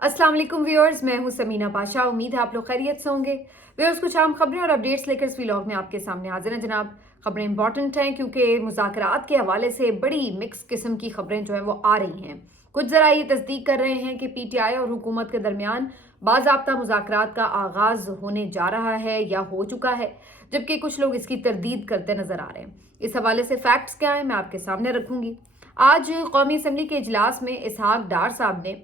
अस्सलाम वालेकुम व्यूअर्स, मैं हूं समीना पाशा। उम्मीद है आप लोग खैरियत से होंगे। व्यूअर्स, कुछ आम खबरें और अपडेट्स लेकर इस व्लॉग में आपके सामने हाजिर हैं जनाब। खबरें इंपॉर्टेंट हैं क्योंकि मुज़ाकरात के हवाले से बड़ी मिक्स किस्म की खबरें जो है वो आ रही हैं। कुछ ज़रा ये तस्दीक कर रहे हैं कि पीटीआई और हुकूमत के दरमियान बाज़ाब्ता मुज़ाकरात का आगाज़ होने जा रहा है या हो चुका है, जबकि कुछ लोग इसकी तरदीद करते नजर आ रहे हैं। इस हवाले से फैक्ट्स क्या हैं मैं आपके सामने रखूंगी। आज कौमी असम्बली के इजलास में इसहाक डार साहब ने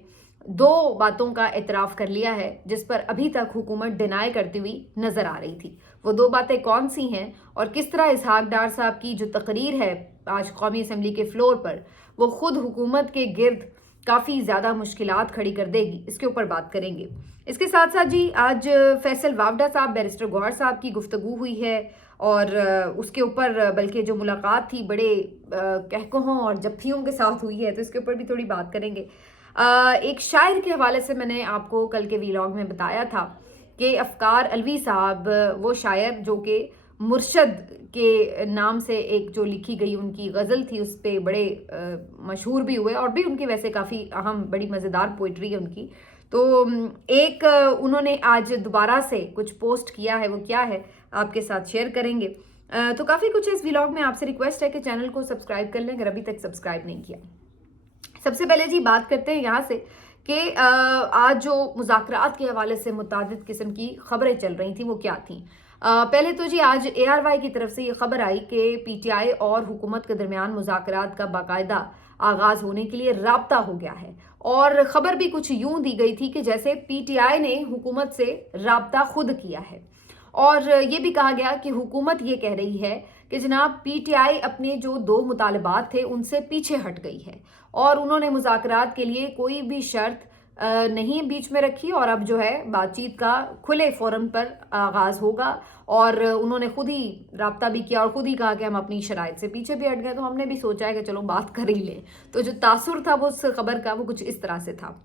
दो बातों का एतराफ़ कर लिया है जिस पर अभी तक हुकूमत डिनाई करती हुई नजर आ रही थी। वो दो बातें कौन सी हैं और किस तरह इसहाक डार साहब की जो तकरीर है आज कौमी असम्बली के फ्लोर पर, वो खुद हुकूमत के गिर्द काफ़ी ज़्यादा मुश्किलात खड़ी कर देगी, इसके ऊपर बात करेंगे। इसके साथ साथ जी आज फैसल वावडा साहब, बैरिस्टर गौहर साहब की गुफ्तगू हुई है और उसके ऊपर बल्कि जो मुलाकात थी बड़े कहकों और जफ्फियों के साथ हुई है, तो इसके ऊपर भी थोड़ी बात करेंगे। एक शायर के हवाले से मैंने आपको कल के व्लॉग में बताया था कि अफ़कार अलवी साहब, वो शायर जो कि मुर्शद के नाम से एक जो लिखी गई उनकी गज़ल थी उस पर बड़े मशहूर भी हुए और भी उनकी वैसे काफ़ी अहम बड़ी मज़ेदार पोइट्री है उनकी। तो एक उन्होंने आज दोबारा से कुछ पोस्ट किया है, वो क्या है आपके साथ शेयर करेंगे। तो काफ़ी कुछ है इस व्लॉग में। आपसे रिक्वेस्ट है कि चैनल को सब्सक्राइब कर लें अगर अभी तक सब्सक्राइब नहीं किया। सबसे पहले जी बात करते हैं यहाँ से कि आज जो मुज़ाकरात के हवाले से मुतादिद किस्म की खबरें चल रही थी वो क्या थी। पहले तो जी आज ARY की तरफ से ये खबर आई कि PTI और हुकूमत के दरमियान मुज़ाकरात का बाकायदा आगाज़ होने के लिए राब्ता हो गया है और ख़बर भी कुछ यूं दी गई थी कि जैसे PTI ने हुकूमत से राब्ता खुद किया है और ये भी कहा गया कि हुकूमत ये कह रही है कि जनाब PTI अपने जो दो मुतालबात थे उनसे पीछे हट गई है और उन्होंने मुज़ाकरात के लिए कोई भी शर्त नहीं बीच में रखी और अब जो है बातचीत का खुले फोरम पर आगाज़ होगा। और उन्होंने खुद ही राब्ता भी किया और खुद ही कहा कि हम अपनी शराइत से पीछे भी हट गए। तो हमने भी सोचा है कि चलो बात कर ही लें। तो जो तासुर था वो उस खबर का वो कुछ इस तरह से था।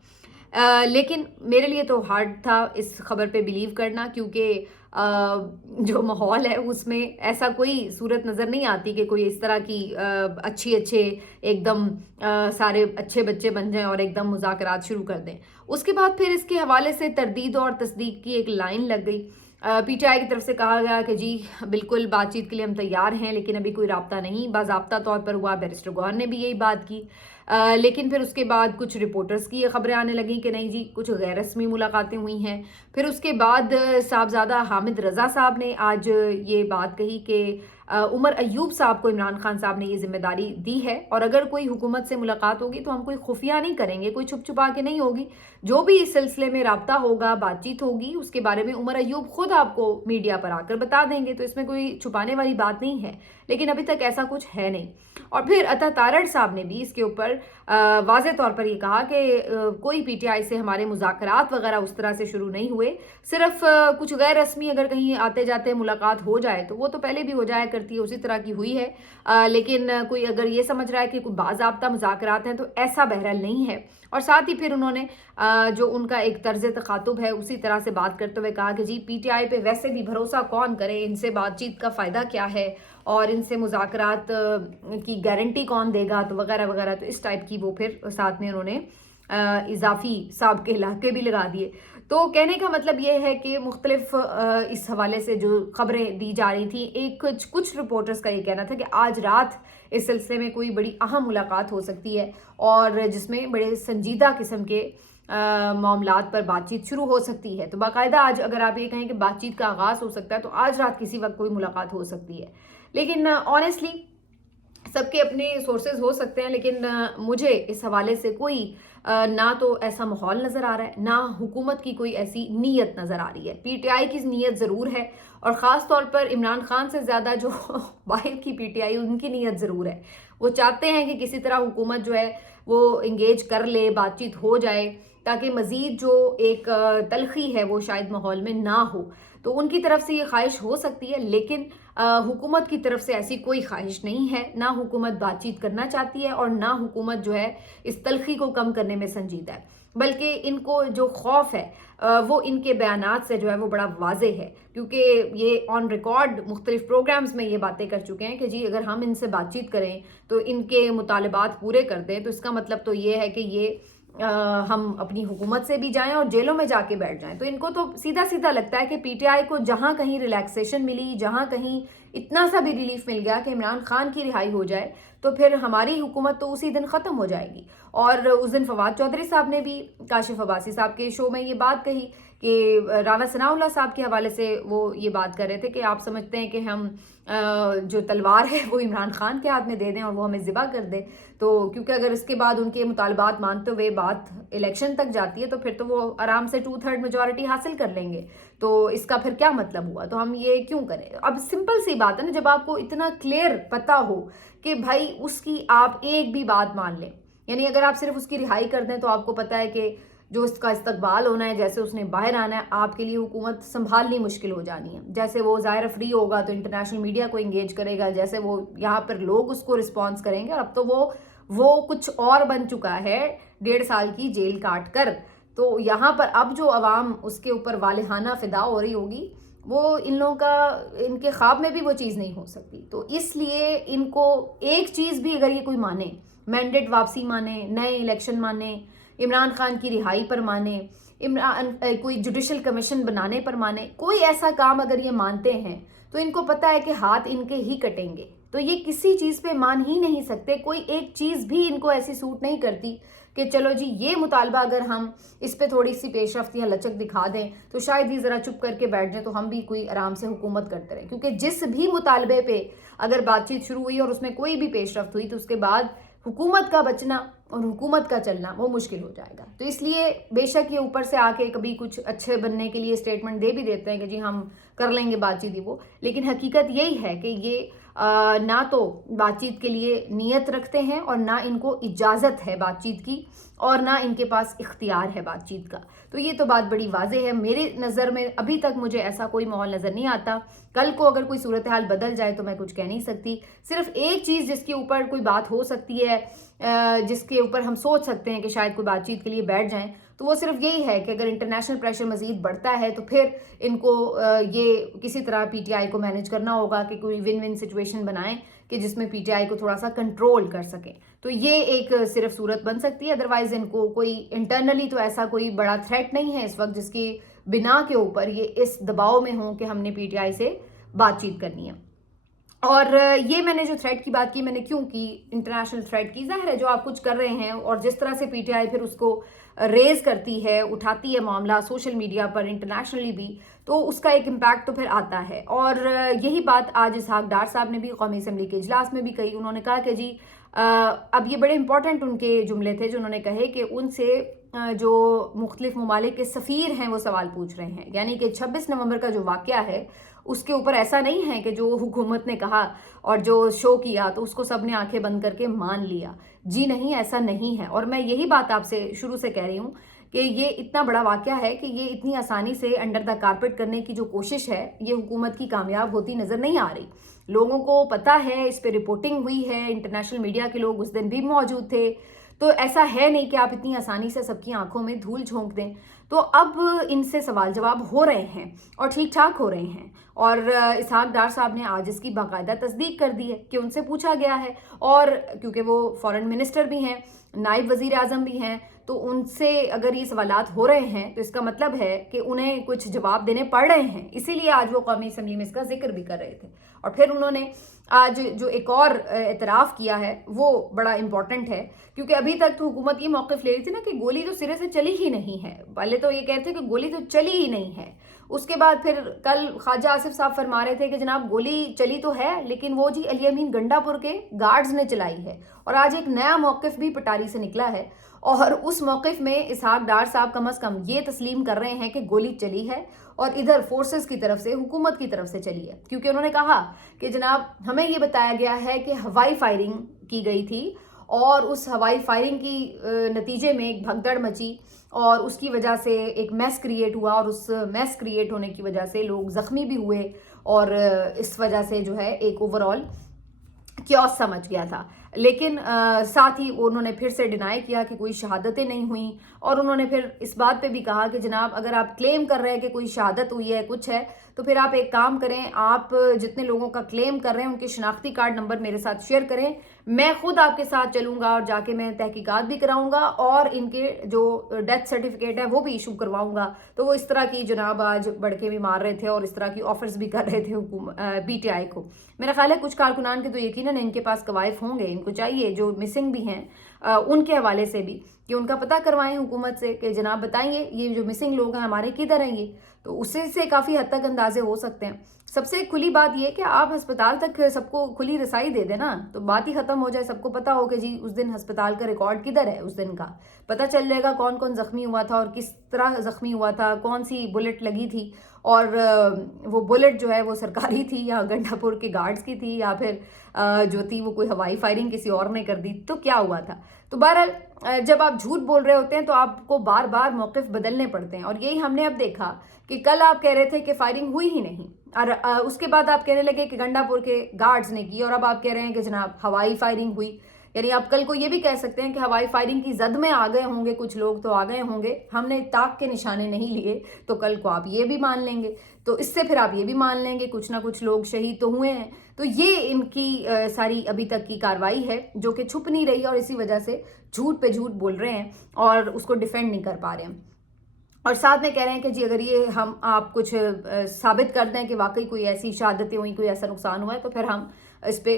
लेकिन मेरे लिए तो हार्ड था इस खबर पे बिलीव करना क्योंकि जो माहौल है उसमें ऐसा कोई सूरत नज़र नहीं आती कि कोई इस तरह की अच्छे अच्छे एकदम सारे अच्छे बच्चे बन जाएं और एकदम मुज़ाकरात शुरू कर दें। उसके बाद फिर इसके हवाले से तरदीद और तस्दीक की एक लाइन लग गई। PTI की तरफ से कहा गया कि जी बिल्कुल बातचीत के लिए हम तैयार हैं लेकिन अभी कोई राब्ता नहीं बाज़ाब्ता तौर पर हुआ। बैरिस्टर गौहर ने भी यही बात की। लेकिन फिर उसके बाद कुछ रिपोर्टर्स की ये खबरें आने लगी कि नहीं जी कुछ गैर रस्मी मुलाकातें हुई हैं। फिर उसके बाद साहबजादा हामिद रज़ा साहब ने आज ये बात कही कि उमर अयूब साहब को इमरान खान साहब ने ये जिम्मेदारी दी है और अगर कोई हुकूमत से मुलाकात होगी तो हम कोई खुफिया नहीं करेंगे, कोई छुप छुपा के नहीं होगी। जो भी इस सिलसिले में राब्ता होगा, बातचीत होगी, उसके बारे में उमर अयूब खुद आपको मीडिया पर आकर बता देंगे। तो इसमें कोई छुपाने वाली बात नहीं है, लेकिन अभी तक ऐसा कुछ है नहीं। और फिर अता तारड़ साहब ने भी इसके ऊपर वाज़े तौर पर ये कहा कि कोई PTI से हमारे मुज़ाकरात वगैरह उस तरह से शुरू नहीं हुए। सिर्फ कुछ गैर रस्मी अगर कहीं आते जाते मुलाकात हो जाए तो वो तो पहले भी हो जाया करती है, उसी तरह की हुई है। लेकिन कोई अगर ये समझ रहा है कि कोई बाज़ाब्ता मुज़ाकरात हैं तो ऐसा बहरहाल नहीं है। और साथ ही फिर उन्होंने जो उनका एक तर्ज तखातुब है उसी तरह से बात करते हुए कहा कि जी PTI पे वैसे भी भरोसा कौन करे, इनसे बातचीत का फ़ायदा क्या है और इनसे मुज़ाकरात की गारंटी कौन देगा, तो वगैरह वगैरह। तो इस टाइप की वो फिर साथ में उन्होंने इजाफी साहब के इलाके भी लगा दिए। तो कहने का मतलब ये है कि मुख्तलिफ इस हवाले से जो खबरें दी जा रही थी, एक कुछ रिपोर्टर्स का ये कहना था कि आज रात इस सिलसिले में कोई बड़ी अहम मुलाकात हो सकती है और जिसमें बड़े संजीदा किस्म के मामलात पर बातचीत शुरू हो सकती है। तो बाकायदा आज अगर आप ये कहें कि बातचीत का आगाज़ हो सकता है तो आज रात किसी वक्त कोई मुलाकात हो सकती है। लेकिन ऑनेस्टली सबके अपने सोर्सेज हो सकते हैं, लेकिन मुझे इस हवाले से कोई ना तो ऐसा माहौल नज़र आ रहा है, ना हुकूमत की कोई ऐसी नीयत नज़र आ रही है। PTI की नीयत ज़रूर है और ख़ास तौर पर इमरान खान से ज़्यादा जो बाहर की PTI उनकी नीयत ज़रूर है। वो चाहते हैं कि किसी तरह हुकूमत जो है वो इंगेज कर ले, बातचीत हो जाए ताकि मज़ीद जो एक तलखी है वो शायद माहौल में ना हो। तो उनकी तरफ से ये ख्वाहिश हो सकती है, लेकिन हुकूमत की तरफ से ऐसी कोई ख्वाहिश नहीं है। ना हुकूमत बातचीत करना चाहती है और ना हुकूमत जो है इस तलखी को कम करने में संजीदा है, बल्कि इनको जो खौफ है वो इनके बयानात से जो है वो बड़ा वाजे है। क्योंकि ये ऑन रिकॉर्ड मुख्तलिफ प्रोग्राम्स में ये बातें कर चुके हैं कि जी अगर हम इनसे बातचीत करें तो इनके मुतालबात पूरे कर दें तो इसका मतलब तो ये है कि ये ہم اپنی حکومت سے بھی جائیں اور جیلوں میں جا کے بیٹھ جائیں. تو ان کو تو سیدھا سیدھا لگتا ہے کہ پی ٹی آئی کو جہاں کہیں ریلیکسیشن ملی, جہاں کہیں اتنا سا بھی ریلیف مل گیا کہ عمران خان کی رہائی ہو جائے, تو پھر ہماری حکومت تو اسی دن ختم ہو جائے گی. اور اس دن فواد چودھری صاحب نے بھی کاشف عباسی صاحب کے شو میں یہ بات کہی کہ رانا ثناء اللہ صاحب کے حوالے سے وہ یہ بات کر رہے تھے کہ آپ سمجھتے ہیں کہ ہم جو تلوار ہے وہ عمران خان کے ہاتھ میں دے دیں اور وہ ہمیں ذبح کر دے, تو کیونکہ اگر اس کے بعد ان کے مطالبات مانتے ہوئے بات الیکشن تک جاتی ہے تو پھر تو وہ آرام سے 2/3 میجورٹی حاصل کر لیں گے, تو اس کا پھر کیا مطلب ہوا, تو ہم یہ کیوں کریں. اب سمپل سی بات ہے نا, جب آپ کو اتنا کلیئر پتہ ہو کہ بھائی اس کی آپ ایک بھی بات مان لیں, یعنی اگر آپ صرف اس کی رہائی کر دیں تو آپ کو پتہ ہے کہ جو اس کا استقبال ہونا ہے, جیسے اس نے باہر آنا ہے, آپ کے لیے حکومت سنبھالنی مشکل ہو جانی ہے. جیسے وہ ظاہر فری ہوگا تو انٹرنیشنل میڈیا کو انگیج کرے گا, جیسے وہ یہاں پر لوگ اس کو رسپانس کریں گے. اب تو وہ کچھ اور بن چکا ہے 1.5 سال کی جیل کاٹ کر. تو یہاں پر اب جو عوام اس کے اوپر والہانہ فدا ہو رہی ہوگی, وہ ان لوگوں کا, ان کے خواب میں بھی وہ چیز نہیں ہو سکتی. تو اس لیے ان کو ایک چیز بھی اگر یہ کوئی مانے, مینڈیٹ واپسی مانے, نئے الیکشن مانے, عمران خان کی رہائی پر مانے, کوئی جوڈیشل کمیشن بنانے پر مانے, کوئی ایسا کام اگر یہ مانتے ہیں تو ان کو پتہ ہے کہ ہاتھ ان کے ہی کٹیں گے. تو یہ کسی چیز پہ مان ہی نہیں سکتے, کوئی ایک چیز بھی ان کو ایسی سوٹ نہیں کرتی کہ چلو جی یہ مطالبہ اگر ہم اس پہ تھوڑی سی پیش رفت یا لچک دکھا دیں تو شاید یہ ذرا چپ کر کے بیٹھ جائیں تو ہم بھی کوئی آرام سے حکومت کرتے رہیں. کیونکہ جس بھی مطالبے پہ اگر بات چیت شروع ہوئی اور اس میں کوئی بھی پیش رفت ہوئی تو اس کے بعد حکومت کا بچنا اور حکومت کا چلنا وہ مشکل ہو جائے گا. تو اس لیے بے شک یہ اوپر سے آ کے کبھی کچھ اچھے بننے کے لیے اسٹیٹمنٹ دے بھی دیتے ہیں کہ جی ہم کر لیں گے بات چیت, وہ, لیکن حقیقت یہی ہے کہ یہ نہ تو بات چیت کے لیے نیت رکھتے ہیں اور نہ ان کو اجازت ہے بات چیت کی اور نہ ان کے پاس اختیار ہے بات چیت کا. تو یہ تو بات بڑی واضح ہے. میرے نظر میں ابھی تک مجھے ایسا کوئی ماحول نظر نہیں آتا. کل کو اگر کوئی صورتحال بدل جائے تو میں کچھ کہہ نہیں سکتی. صرف ایک چیز جس کے اوپر کوئی بات ہو سکتی ہے, جس کے اوپر ہم سوچ سکتے ہیں کہ شاید کوئی بات چیت کے لیے بیٹھ جائیں, تو وہ صرف یہی ہے کہ اگر انٹرنیشنل پریشر مزید بڑھتا ہے تو پھر ان کو یہ کسی طرح پی ٹی آئی کو مینیج کرنا ہوگا کہ کوئی ون ون سچویشن بنائیں کہ جس میں پی ٹی آئی کو تھوڑا سا کنٹرول کر سکیں. تو یہ ایک صرف صورت بن سکتی ہے. ادروائز ان کو کوئی انٹرنلی تو ایسا کوئی بڑا تھریٹ نہیں ہے اس وقت جس کی بنا کے اوپر یہ اس دباؤ میں ہوں کہ ہم نے پی ٹی آئی سے بات چیت کرنی ہے. اور یہ میں نے جو تھریٹ کی بات کی, میں نے کیوں کی, انٹرنیشنل تھریٹ کی, ظاہر ہے جو آپ کچھ کر رہے ہیں اور جس طرح سے پی ٹی آئی پھر اس کو ریز کرتی ہے, اٹھاتی ہے معاملہ سوشل میڈیا پر, انٹرنیشنلی بھی, تو اس کا ایک امپیکٹ تو پھر آتا ہے. اور یہی بات آج اسحاق ڈار صاحب نے بھی قومی اسمبلی کے اجلاس میں بھی کہی. انہوں نے کہا کہ جی اب یہ بڑے امپورٹنٹ ان کے جملے تھے جو انہوں نے کہے کہ ان سے جو مختلف ممالک کے سفیر ہیں وہ سوال پوچھ رہے ہیں. یعنی کہ 26 نومبر کا جو واقعہ ہے اس کے اوپر ایسا نہیں ہے کہ جو حکومت نے کہا اور جو شو کیا تو اس کو سب نے آنکھیں بند کر کے مان لیا. جی نہیں, ایسا نہیں ہے. اور میں یہی بات آپ سے شروع سے کہہ رہی ہوں کہ یہ اتنا بڑا واقعہ ہے کہ یہ اتنی آسانی سے انڈر دا کارپیٹ کرنے کی جو کوشش ہے یہ حکومت کی کامیاب ہوتی نظر نہیں آ رہی. لوگوں کو پتہ ہے, اس پہ رپورٹنگ ہوئی ہے, انٹرنیشنل میڈیا کے لوگ اس دن بھی موجود تھے. تو ایسا ہے نہیں کہ آپ اتنی آسانی سے سب کی آنکھوں میں دھول جھونک دیں. تو اب ان سے سوال جواب ہو رہے ہیں اور ٹھیک ٹھاک ہو رہے ہیں. اور اسحاق ڈار صاحب نے آج اس کی باقاعدہ تصدیق کر دی ہے کہ ان سے پوچھا گیا ہے, اور کیونکہ وہ فارن منسٹر بھی ہیں, نائب وزیر اعظم بھی ہیں, تو ان سے اگر یہ سوالات ہو رہے ہیں تو اس کا مطلب ہے کہ انہیں کچھ جواب دینے پڑ رہے ہیں. اسی لیے آج وہ قومی اسمبلی میں اس کا ذکر بھی کر رہے تھے. اور پھر انہوں نے آج جو ایک اور اعتراف کیا ہے وہ بڑا امپورٹنٹ ہے, کیونکہ ابھی تک تو حکومت یہ موقف لے رہی تھی نا کہ گولی تو سرے سے چلی ہی نہیں ہے. پہلے تو یہ کہتے کہ گولی تو چلی ہی نہیں ہے. اس کے بعد پھر کل خواجہ آصف صاحب فرما رہے تھے کہ جناب گولی چلی تو ہے لیکن وہ جی علی امین گنڈا پور کے گارڈز نے چلائی ہے. اور آج ایک نیا موقف بھی پٹاری سے نکلا ہے, اور اس موقف میں اسحاق ڈار صاحب کم از کم یہ تسلیم کر رہے ہیں کہ گولی چلی ہے اور ادھر فورسز کی طرف سے, حکومت کی طرف سے چلی ہے. کیونکہ انہوں نے کہا کہ جناب ہمیں یہ بتایا گیا ہے کہ ہوائی فائرنگ کی گئی تھی اور اس ہوائی فائرنگ کی نتیجے میں ایک بھگدڑ مچی اور اس کی وجہ سے ایک میس کریٹ ہوا, اور اس میس کریٹ ہونے کی وجہ سے لوگ زخمی بھی ہوئے, اور اس وجہ سے جو ہے ایک اوور آل کیوس سمجھ گیا تھا. लेकिन साथ ही उन्होंने फिर से डिनाई किया कि कोई शहादतें नहीं हुई, और उन्होंने फिर इस बात पे भी कहा कि जनाब अगर आप क्लेम कर रहे हैं कि कोई शहादत हुई है, कुछ है, तो फिर आप एक काम करें, आप जितने लोगों का क्लेम कर रहे हैं उनके शनाख्ती कार्ड नंबर मेरे साथ शेयर करें, मैं खुद आपके साथ चलूंगा और जाके मैं तहकीकात भी कराऊंगा और इनके जो डेथ सर्टिफिकेट है वो भी इशू करवाऊंगा। तो वो इस तरह की जनाब आज बड़के भी मार रहे थे और इस तरह की ऑफर्स भी कर रहे थे पीटीआई को। मेरा ख्याल है कुछ कारकुनान के तो यकीनन इनके पास कवायफ होंगे, इनको चाहिए जो मिसिंग भी हैं उनके हवाले से भी कि उनका पता करवाएं हुकूमत से कि जनाब बताइए ये जो मिसिंग लोग हैं हमारे किधर हैं ये, तो उससे से काफ़ी हद तक अंदाजे हो सकते हैं। सबसे खुली बात ये कि आप अस्पताल तक सबको खुली रसाई दे देना तो बात ही खत्म हो जाए, सबको पता हो कि जी उस दिन अस्पताल का रिकॉर्ड किधर है, उस दिन का पता चल जाएगा कौन कौन जख्मी हुआ था और किस तरह जख्मी हुआ था, कौन सी बुलेट लगी थी, और वो बुलेट जो है वो सरकारी थी या गंडापुर के गार्ड्स की थी या फिर जो थी वो कोई हवाई फायरिंग किसी और ने कर दी, तो क्या हुआ था। तो बहरहाल जब आप झूठ बोल रहे होते हैं तो आपको बार बार मौक़िफ़ बदलने पड़ते हैं, और यही हमने अब देखा कि कल आप कह रहे थे कि फायरिंग हुई ही नहीं, और उसके बाद आप कहने लगे कि गंडापुर के गार्ड्स ने की, और अब आप कह रहे हैं कि जनाब हवाई फायरिंग हुई। यानी आप कल को ये भी कह सकते हैं कि हवाई फायरिंग की जद में आ गए होंगे कुछ लोग, तो आ गए होंगे, हमने ताक के निशाने नहीं लिए, तो कल को आप ये भी मान लेंगे, तो इससे फिर आप ये भी मान लेंगे कुछ ना कुछ लोग शहीद तो हुए हैं। तो ये इनकी सारी अभी तक की कार्रवाई है जो कि छुप नहीं रही, और इसी वजह से झूठ पे झूठ बोल रहे हैं और उसको डिफेंड नहीं कर पा रहे हैं, और साथ में कह रहे हैं कि जी अगर ये हम आप कुछ साबित कर दें कि वाकई कोई ऐसी शहादतें हुई, कोई ऐसा नुकसान हुआ है, तो फिर हम इस पे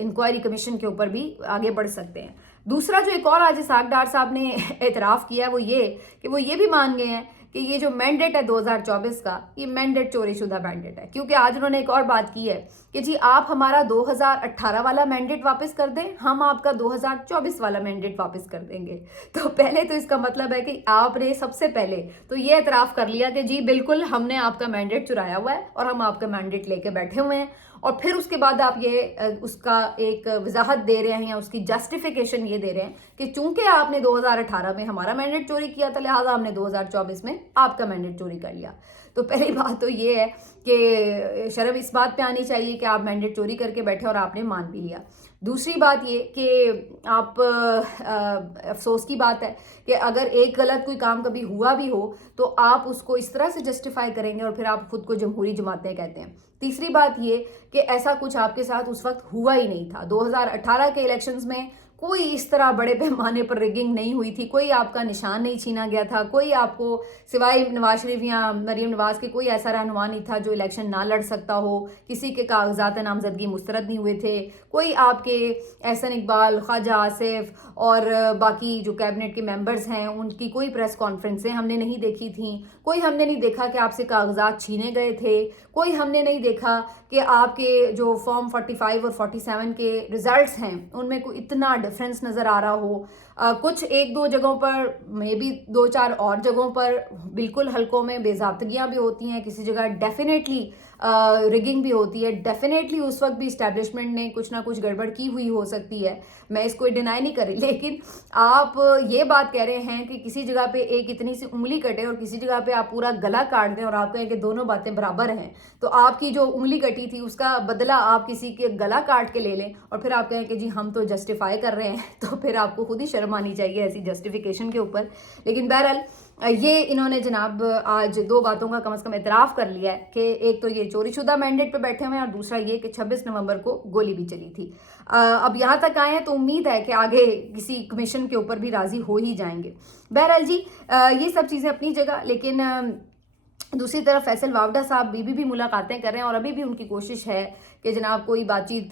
इंक्वायरी कमीशन के ऊपर भी आगे बढ़ सकते हैं। दूसरा जो एक और आज इसहाक डार साहब ने एतराफ़ किया है वो ये कि वो ये भी मान गए हैं कि ये जो मैंडेट है 2024 का, ये मैंडेट चोरी शुदा मैंडेट है, क्योंकि आज उन्होंने एक और बात की है कि जी आप हमारा 2018 वाला मैंडेट वापस कर दें, हम आपका 2024 वाला मैंडेट वापस कर देंगे। तो पहले तो इसका मतलब है कि आपने सबसे पहले तो ये एतराफ़ कर लिया कि जी बिल्कुल हमने आपका मैंडेट चुराया हुआ है और हम आपका मैंडेट लेके बैठे हुए हैं, और फिर उसके बाद आप ये उसका एक वजाहत दे रहे हैं या उसकी जस्टिफिकेशन ये दे रहे हैं कि चूंकि आपने 2018 में हमारा मैंडेट चोरी किया था लिहाजा हमने 2024 में आपका मैंडेट चोरी कर लिया। तो पहली बात तो ये है कि शर्म इस बात पे आनी चाहिए कि आप मैंडेट चोरी करके बैठे और आपने मान भी लिया। दूसरी बात ये कि आप अफसोस की बात है कि अगर एक गलत कोई काम कभी हुआ भी हो तो आप उसको इस तरह से जस्टिफाई करेंगे और फिर आप खुद को जमहूरी जमातें कहते हैं। तीसरी बात ये कि ऐसा कुछ आपके साथ उस वक्त हुआ ही नहीं था। 2018 के इलेक्शंस में कोई इस तरह बड़े पैमाने पर रिगिंग नहीं हुई थी, कोई आपका निशान नहीं छीना गया था, कोई आपको सिवाय नवाज शरीफ या मरीम नवाज के कोई ऐसा रहनुमा नहीं था जो इलेक्शन ना लड़ सकता हो, किसी के कागजात नामजदगी मुस्तरद नहीं हुए थे, कोई आपके एहसन इकबाल, ख्वाजा आसिफ और बाकी जो कैबिनेट के मेंबर्स हैं उनकी कोई प्रेस कॉन्फ्रेंसें हमने नहीं देखी थी, कोई हमने नहीं देखा कि आपसे कागजात छीने गए थे, कोई हमने नहीं देखा कि आपके जो फॉर्म 45 और 47 के रिजल्ट्स हैं उनमें कोई इतना डिफरेंस नज़र आ रहा हो। कुछ एक दो जगहों पर मे बी दो चार और जगहों पर बिल्कुल हलकों में बेज़ाब्तगियाँ भी होती हैं, किसी जगह डेफिनेटली रिगिंग भी होती है, डेफिनेटली उस वक्त भी इस्टेब्लिशमेंट ने कुछ ना कुछ गड़बड़ की हुई हो सकती है, मैं इसको डिनाई नहीं कर रही। लेकिन आप ये बात कह रहे हैं कि किसी जगह पे एक इतनी सी उंगली कटे और किसी जगह पे आप पूरा गला काट दें और आप कहें कि दोनों बातें बराबर हैं, तो आपकी जो उंगली कटी थी उसका बदला आप किसी के गला काट के ले लें और फिर आप कहें कि जी हम तो जस्टिफाई कर रहे हैं, तो फिर आपको खुद ही शर्म आनी चाहिए ऐसी जस्टिफिकेशन के ऊपर। लेकिन बहरहाल ये इन्होंने जनाब आज दो बातों का कम से कम एतराफ़ कर लिया है कि एक तो ये चोरीशुदा मैंडेट पे बैठे हुए हैं और दूसरा ये कि 26 नवंबर को गोली भी चली थी। अब यहाँ तक आए हैं तो उम्मीद है कि आगे किसी कमीशन के ऊपर भी राज़ी हो ही जाएंगे। बहरहाल जी ये सब चीज़ें अपनी जगह, लेकिन दूसरी तरफ फैसल वावडा साहब बीबी भी मुलाकातें कर रहे हैं और अभी भी उनकी कोशिश है कि जनाब कोई बातचीत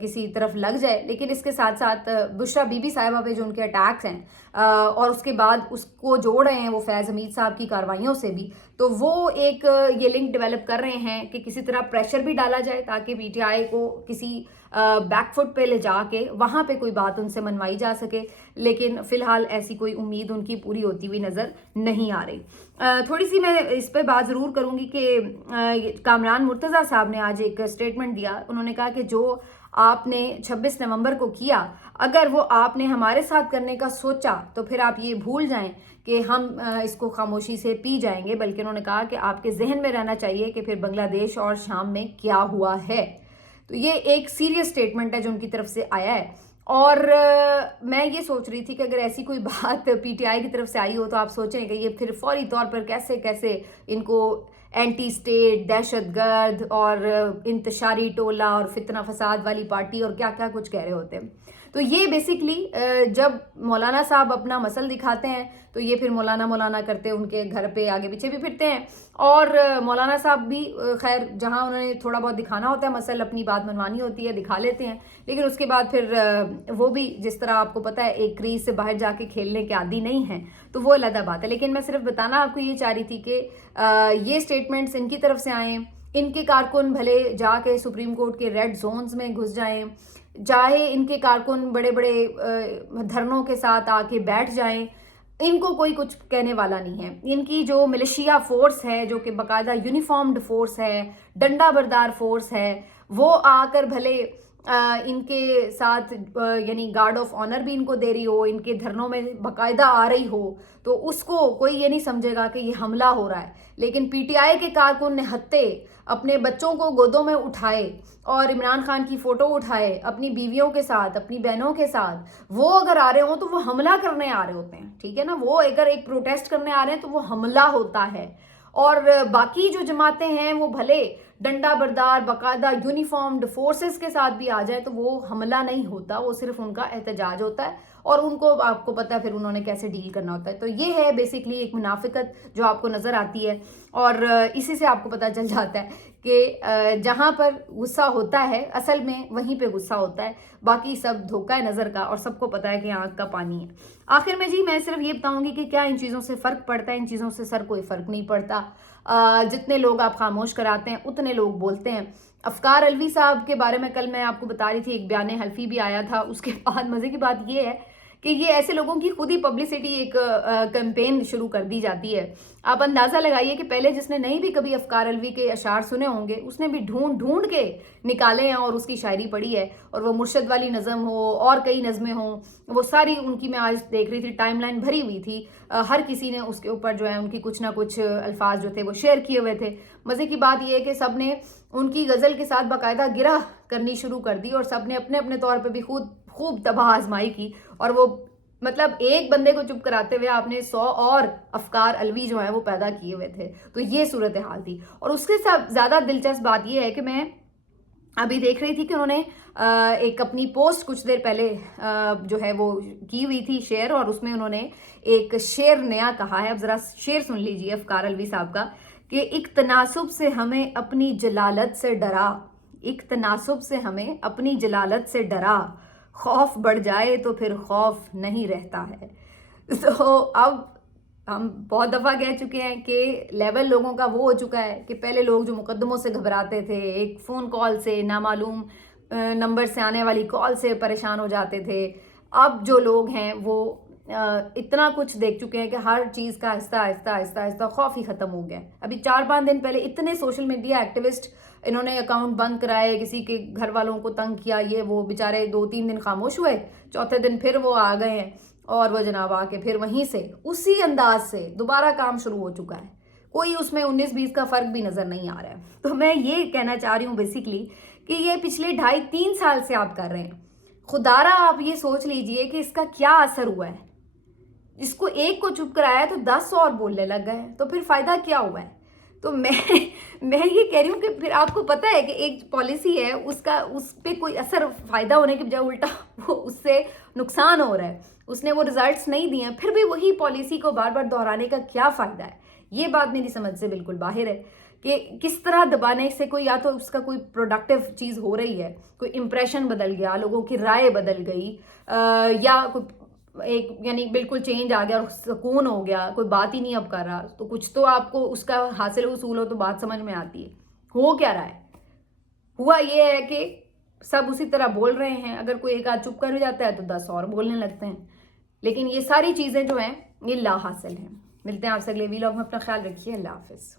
किसी तरफ लग जाए। लेकिन इसके साथ साथ बुशरा बीबी साहिबा पे जो उनके अटैक्स हैं और उसके बाद उसको जोड़ रहे हैं वो फैज़ हमीद साहब की कार्रवाइयों से भी, तो वो एक ये लिंक डेवलप कर रहे हैं कि किसी तरह प्रेशर भी डाला जाए ताकि पीटीआई को किसी बैकफुट पे ले जाके वहाँ पे कोई बात उनसे मनवाई जा सके। लेकिन फ़िलहाल ऐसी कोई उम्मीद उनकी पूरी होती हुई नज़र नहीं आ रही। थोड़ी सी मैं इस पे बात ज़रूर करूँगी कि कामरान मुर्तज़ा साहब ने आज एक स्टेटमेंट दिया। उन्होंने कहा कि जो आपने 26 नवंबर को किया, अगर वो आपने हमारे साथ करने का सोचा तो फिर आप ये भूल जाएं कि हम इसको खामोशी से पी जाएंगे। बल्कि उन्होंने कहा कि आपके जहन में रहना चाहिए कि फिर बांग्लादेश और शाम में क्या हुआ है। तो ये एक सीरियस स्टेटमेंट है जो उनकी तरफ से आया है اور میں یہ سوچ رہی تھی کہ اگر ایسی کوئی بات پی ٹی آئی کی طرف سے آئی ہو تو آپ سوچیں کہ یہ پھر فوری طور پر کیسے کیسے ان کو اینٹی اسٹیٹ، دہشت گرد اور انتشاری ٹولہ اور فتنہ فساد والی پارٹی اور کیا کیا کچھ کہہ رہے ہوتے ہیں. تو یہ بیسکلی جب مولانا صاحب اپنا مسل دکھاتے ہیں تو یہ پھر مولانا کرتے ان کے گھر پہ آگے پیچھے بھی پھرتے ہیں. اور مولانا صاحب بھی خیر جہاں انہوں نے تھوڑا بہت دکھانا ہوتا ہے مسل، اپنی بات منوانی ہوتی ہے، دکھا لیتے ہیں، لیکن اس کے بعد پھر وہ بھی جس طرح آپ کو پتہ ہے ایک کریز سے باہر جا کے کھیلنے کے عادی نہیں ہیں، تو وہ علیحدہ بات ہے. لیکن میں صرف بتانا آپ کو یہ چاہ رہی تھی کہ یہ سٹیٹمنٹس ان کی طرف سے آئیں. ان کے کارکن بھلے جا کے سپریم کورٹ کے ریڈ زونز میں گھس جائیں، چاہے ان کے کارکن بڑے بڑے دھرنوں کے ساتھ آ کے بیٹھ جائیں، ان کو کوئی کچھ کہنے والا نہیں ہے. ان کی جو ملیشیا فورس ہے جو کہ باقاعدہ یونیفارمڈ فورس ہے، ڈنڈا بردار فورس ہے، وہ آ کر بھلے ان کے ساتھ یعنی گارڈ آف آنر بھی ان کو دے رہی ہو، ان کے دھرنوں میں باقاعدہ آ رہی ہو، تو اس کو کوئی یہ نہیں سمجھے گا کہ یہ حملہ ہو رہا ہے. لیکن پی ٹی آئی کے کارکن نہتے اپنے بچوں کو گودوں میں اٹھائے اور عمران خان کی فوٹو اٹھائے اپنی بیویوں کے ساتھ، اپنی بہنوں کے ساتھ، وہ اگر آ رہے ہوں تو وہ حملہ کرنے آ رہے ہوتے ہیں. ٹھیک ہے نا، وہ اگر ایک پروٹیسٹ کرنے آ رہے ہیں تو وہ حملہ ہوتا ہے. اور باقی جو جماعتیں ہیں وہ بھلے ڈنڈا بردار باقاعدہ یونیفارمڈ فورسز کے ساتھ بھی آ جائے تو وہ حملہ نہیں ہوتا، وہ صرف ان کا احتجاج ہوتا ہے. اور ان کو آپ کو پتہ ہے پھر انہوں نے کیسے ڈیل کرنا ہوتا ہے. تو یہ ہے بیسکلی ایک منافقت جو آپ کو نظر آتی ہے، اور اسی سے آپ کو پتہ چل جاتا ہے کہ جہاں پر غصہ ہوتا ہے اصل میں وہیں پہ غصہ ہوتا ہے، باقی سب دھوکہ ہے نظر کا، اور سب کو پتہ ہے کہ آنکھ کا پانی ہے. آخر میں جی میں صرف یہ بتاؤں گی کہ کیا ان چیزوں سے فرق پڑتا ہے؟ ان چیزوں سے سر کوئی فرق نہیں پڑتا. جتنے لوگ آپ خاموش کراتے ہیں اتنے لوگ بولتے ہیں. افکار الوی صاحب کے بارے میں کل میں آپ کو بتا رہی تھی، ایک بیان حلفی بھی آیا تھا. اس کے بعد مزے کی بات یہ ہے کہ یہ ایسے لوگوں کی خود ہی پبلسٹی ایک کیمپین شروع کر دی جاتی ہے. آپ اندازہ لگائیے کہ پہلے جس نے نہیں بھی کبھی افکار الوی کے اشعار سنے ہوں گے اس نے بھی ڈھونڈ کے نکالے ہیں اور اس کی شاعری پڑھی ہے. اور وہ مرشد والی نظم ہو اور کئی نظمیں ہوں، وہ ساری ان کی میں آج دیکھ رہی تھی ٹائم لائن بھری ہوئی تھی. ہر کسی نے اس کے اوپر جو ہے ان کی کچھ نہ کچھ الفاظ جو تھے وہ شیئر کیے ہوئے تھے. مزے کی بات یہ ہے کہ سب نے ان کی غزل کے ساتھ باقاعدہ گرہ کرنی شروع کر دی، اور سب نے اپنے اپنے طور پہ بھی خوب تباہ آزمائی کی. اور وہ مطلب ایک بندے کو چپ کراتے ہوئے آپ نے 100 اور افکار الوی جو ہیں وہ پیدا کیے ہوئے تھے. تو یہ صورتحال تھی. اور اس کے ساتھ زیادہ دلچسپ بات یہ ہے کہ میں ابھی دیکھ رہی تھی کہ انہوں نے ایک اپنی پوسٹ کچھ دیر پہلے جو ہے وہ کی ہوئی تھی شیئر، اور اس میں انہوں نے ایک شعر نیا کہا ہے. اب ذرا شعر سن لیجئے افکار الوی صاحب کا کہ ایک تناسب سے ہمیں اپنی جلالت سے ڈرا، ایک تناسب سے ہمیں اپنی جلالت سے ڈرا، خوف بڑھ جائے تو پھر خوف نہیں رہتا ہے. تو اب ہم بہت دفعہ کہہ چکے ہیں کہ لیول لوگوں کا وہ ہو چکا ہے کہ پہلے لوگ جو مقدموں سے گھبراتے تھے، ایک فون کال سے، نامعلوم نمبر سے آنے والی کال سے پریشان ہو جاتے تھے، اب جو لوگ ہیں وہ اتنا کچھ دیکھ چکے ہیں کہ ہر چیز کا آہستہ آہستہ آہستہ آہستہ خوف ہی ختم ہو گیا. ابھی 4-5 دن پہلے اتنے سوشل میڈیا ایکٹیوسٹ انہوں نے اکاؤنٹ بند کرائے، کسی کے گھر والوں کو تنگ کیا، یہ وہ بیچارے 2-3 دن خاموش ہوئے، چوتھے دن پھر وہ آ گئے ہیں اور وہ جناب آ کے پھر وہیں سے اسی انداز سے دوبارہ کام شروع ہو چکا ہے. کوئی اس میں 19-20 کا فرق بھی نظر نہیں آ رہا ہے. تو میں یہ کہنا چاہ رہی ہوں بیسیکلی کہ یہ پچھلے 2.5-3 سال سے آپ کر رہے ہیں. خدارا آپ یہ سوچ لیجئے کہ اس کا کیا اثر ہوا ہے. اس کو ایک کو چپ کرایا تو 10 اور بولنے لگ گئے، تو پھر فائدہ کیا ہوا ہے؟ تو میں یہ کہہ رہی ہوں کہ پھر آپ کو پتہ ہے کہ ایک پالیسی ہے اس پہ کوئی اثر فائدہ ہونے کے بجائے الٹا وہ اس سے نقصان ہو رہا ہے، اس نے وہ رزلٹس نہیں دیے ہیں، پھر بھی وہی پالیسی کو بار بار دہرانے کا کیا فائدہ ہے؟ یہ بات میری سمجھ سے بالکل باہر ہے کہ کس طرح دبانے سے کوئی یا تو اس کا کوئی پروڈکٹیو چیز ہو رہی ہے، کوئی امپریشن بدل گیا، لوگوں کی رائے بدل گئی، یا کوئی ایک یعنی بالکل چینج آ گیا اور سکون ہو گیا، کوئی بات ہی نہیں اب کر رہا. تو کچھ تو آپ کو اس کا حاصل حصول ہو تو بات سمجھ میں آتی ہے. ہو کیا رہا ہے؟ ہوا یہ ہے کہ سب اسی طرح بول رہے ہیں. اگر کوئی ایک آدھ چپ کر جاتا ہے تو 10 اور بولنے لگتے ہیں. لیکن یہ ساری چیزیں جو ہیں یہ لا حاصل ہیں. ملتے ہیں آپ سے اگلے ویلاگ میں. اپنا خیال رکھیے. اللہ حافظ.